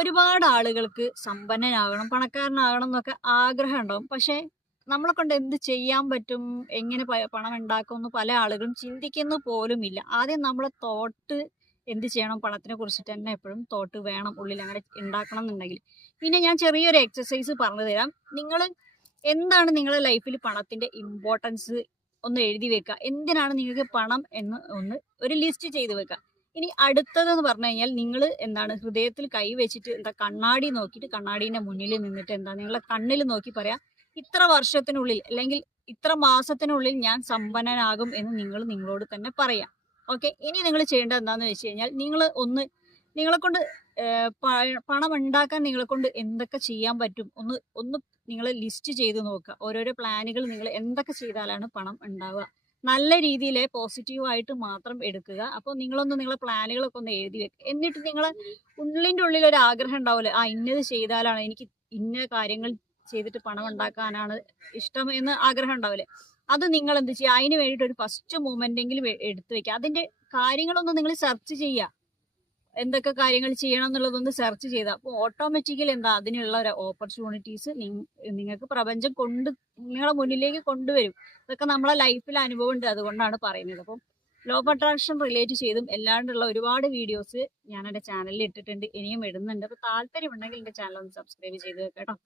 ഒരുപാട് ആളുകൾക്ക് സമ്പന്നനാകണം, പണക്കാരനാകണം എന്നൊക്കെ ആഗ്രഹം ഉണ്ടാവും. പക്ഷെ നമ്മളെ കൊണ്ട് എന്ത് ചെയ്യാൻ പറ്റും, എങ്ങനെ പണം ഉണ്ടാക്കും എന്ന് പല ആളുകളും ചിന്തിക്കുന്ന പോലുമില്ല. ആദ്യം നമ്മളെ തോട്ട് എന്ത് ചെയ്യണം, പണത്തിനെ കുറിച്ചിട്ട് തന്നെ എപ്പോഴും തോട്ട് വേണം ഉള്ളിൽ, അങ്ങനെ ഉണ്ടാക്കണം എന്നുണ്ടെങ്കിൽ. പിന്നെ ഞാൻ ചെറിയൊരു എക്സസൈസ് പറഞ്ഞു തരാം. നിങ്ങൾ എന്താണ് നിങ്ങളുടെ ലൈഫിൽ പണത്തിന്റെ ഇമ്പോർട്ടൻസ് ഒന്ന് എഴുതി വെക്കുക. എന്തിനാണ് നിങ്ങൾക്ക് പണം എന്ന് ഒന്ന് ഒരു ലിസ്റ്റ് ചെയ്ത് വെക്കുക. ഇനി അടുത്തതെന്ന് പറഞ്ഞു കഴിഞ്ഞാൽ, നിങ്ങൾ എന്താണ് ഹൃദയത്തിൽ കൈ വെച്ചിട്ട് എന്താ കണ്ണാടി നോക്കിയിട്ട് കണ്ണാടീന്റെ മുന്നിൽ നിന്നിട്ട് എന്താ നിങ്ങളെ കണ്ണിൽ നോക്കി പറയാ, ഇത്ര വർഷത്തിനുള്ളിൽ അല്ലെങ്കിൽ ഇത്ര മാസത്തിനുള്ളിൽ ഞാൻ സമ്പന്നനാകും എന്ന് നിങ്ങൾ നിങ്ങളോട് തന്നെ പറയാം. ഓക്കെ. ഇനി നിങ്ങൾ ചെയ്യേണ്ടത് എന്താന്ന് വെച്ച് കഴിഞ്ഞാൽ, നിങ്ങളെ കൊണ്ട് പണം ഉണ്ടാക്കാൻ നിങ്ങളെ കൊണ്ട് എന്തൊക്കെ ചെയ്യാൻ പറ്റും ഒന്ന് നിങ്ങൾ ലിസ്റ്റ് ചെയ്ത് നോക്കുക. ഓരോരോ പ്ലാനുകൾ നിങ്ങൾ എന്തൊക്കെ ചെയ്താലാണ് പണം ഉണ്ടാവുക. നല്ല രീതിയിൽ പോസിറ്റീവായിട്ട് മാത്രം എടുക്കുക. അപ്പോൾ നിങ്ങളെ പ്ലാനുകളൊക്കെ ഒന്ന് എഴുതി വെക്കുക. എന്നിട്ട് നിങ്ങളെ ഉള്ളിൻ്റെ ഉള്ളിൽ ഒരു ആഗ്രഹം ഉണ്ടാവില്ലേ, ഇന്നത് ചെയ്താലാണ് എനിക്ക് ഇന്ന കാര്യങ്ങൾ ചെയ്തിട്ട് പണം ഉണ്ടാക്കാനാണ് ഇഷ്ടം എന്ന് ആഗ്രഹം ഉണ്ടാവില്ലേ, അത് നിങ്ങൾ എന്ത് ചെയ്യുക, അതിന് വേണ്ടിയിട്ട് ഒരു ഫസ്റ്റ് മൂമെന്റെങ്കിലും എടുത്തു വെക്കുക. അതിന്റെ കാര്യങ്ങളൊന്ന് നിങ്ങൾ സെർച്ച് ചെയ്യുക. എന്തൊക്കെ കാര്യങ്ങൾ ചെയ്യണം എന്നുള്ളതൊന്ന് സെർച്ച് ചെയ്താൽ അപ്പോൾ ഓട്ടോമാറ്റിക്കലി എന്താ അതിനുള്ള ഒരു ഓപ്പർച്യൂണിറ്റീസ് നിങ്ങൾക്ക് പ്രപഞ്ചം നിങ്ങളെ മുന്നിലേക്ക് കൊണ്ടുവരും. ഇതൊക്കെ നമ്മളെ ലൈഫിൽ അനുഭവം ഉണ്ട്, അതുകൊണ്ടാണ് പറയുന്നത്. അപ്പം ലോ ഓഫ് അട്രാക്ഷൻ റിലേറ്റ് ചെയ്തും എല്ലാണ്ടുള്ള ഒരുപാട് വീഡിയോസ് ഞാൻ എൻ്റെ ചാനലിൽ ഇട്ടിട്ടുണ്ട്, ഇനിയും ഇടുന്നുണ്ട്. അപ്പോൾ താല്പര്യമുണ്ടെങ്കിൽ എൻ്റെ ചാനൽ ഒന്ന് സബ്സ്ക്രൈബ് ചെയ്ത് കേട്ടോ.